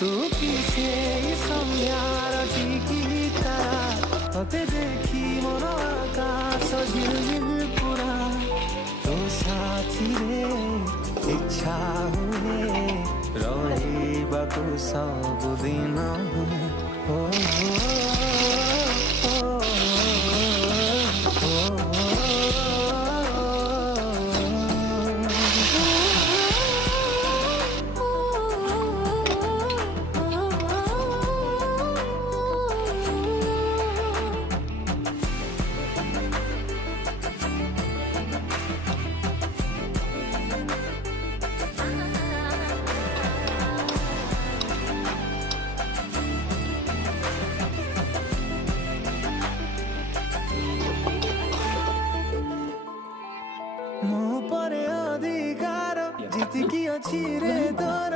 तू किसे संध्यार टिकी तारा तोते देखी मन आकाश झिलमिल पुरा तो साथी रे इच्छा हुए रहिबाकु सबुदिन ओ ମୋ ପରେ ଅଧିକାର ଜିତିକି ଅଛି ରେ ତୋର